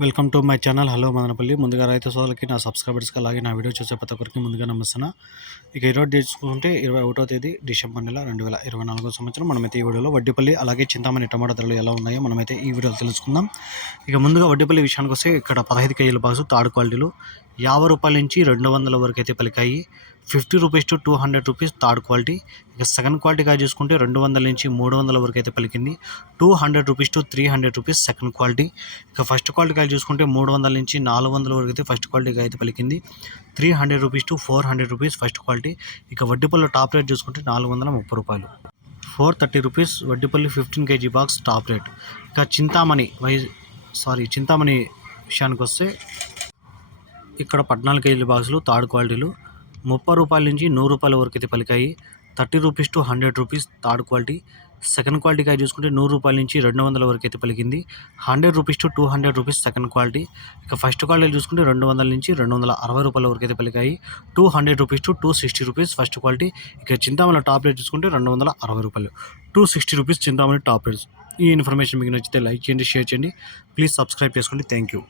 Welcome to my channel. Hello Madanapalle. ముందుగా రైతు సోదరులకి నా సబ్స్క్రైబర్స్కి అలాగే నా వీడియో చూసే ప్రతి ఒక్కరికి ముందుగా నమస్తున్నా ఇక ఈరోజు తీసుకుంటే ఇరవై ఒకటో తేదీ డిసెంబర్ నెల రెండు వేల ఇరవై నాలుగో సంవత్సరం. మనమైతే ఈ వీడియోలో వడ్డీపల్లి అలాగే చింతామణి టమాటా ధరలు ఎలా ఉన్నాయో మనమైతే ఈ వీడియోలో తెలుసుకుందాం. ఇక ముందుగా వడ్డీపల్లి విషయానికి వస్తే ఇక్కడ పదహైదు కేజీల బాక్సు తాడు క్వాలిటీలు యాభై రూపాయల నుంచి రెండు వందల వరకు అయితే పలికాయి. Fifty rupees to two hundred rupees third quality. ఇక సెకండ్ క్వాలిటీగా చూసుకుంటే రెండు వందల నుంచి మూడు వందల వరకు అయితే పలికింది. Two hundred rupees to three hundred rupees second quality. ఇక ఫస్ట్ క్వాలిటీగా చూసుకుంటే మూడు వందల నుంచి నాలుగు వందల వరకు అయితే ఫస్ట్ క్వాలిటీగా అయితే పలికింది. Three hundred rupees to four hundred rupees first quality. ఇక వడ్డీపల్లి టాప్ రేట్ చూసుకుంటే నాలుగు వందల ముప్పై రూపాయలు. Four thirty rupees Vaddipalli fifteen kg box top rate. ఇక చింతామణి వై సారీ చింతామణి విషయానికి వస్తే ఇక్కడ పద్నాలుగు కేజీల బాక్సులు థర్డ్ క్వాలిటీలు. ముప్పై రూపాయల నుంచి నూరు రూపాయల వరకు అయితే పలికాయి. Thirty rupees to hundred rupees third quality. Second క్వాలిటీగా చూసుకుంటే నూరు రూపాయల నుంచి రెండు వందల వరకు అయితే పలికింది. Hundred rupees to two hundred rupees second quality. ఇక ఫస్ట్ క్వాలిటీ చూసుకుంటే రెండు వందల నుంచి రెండు వందల అరవై రూపాయల వరకు అయితే పలికాయి. Two hundred rupees to two sixty rupees first quality. ఇక చింతామణి టాప్ రేట్ చూసుకుంటే రెండు వందల అరవై రూపాయలు. Two sixty rupees Chintamani top rates. ఈ ఇన్ఫర్మేషన్ మీకు నచ్చితే లైక్ చేయండి షేర్ చేయండి. ప్లీజ్ సబ్స్క్రైబ్ చేసుకోండి. Thank you.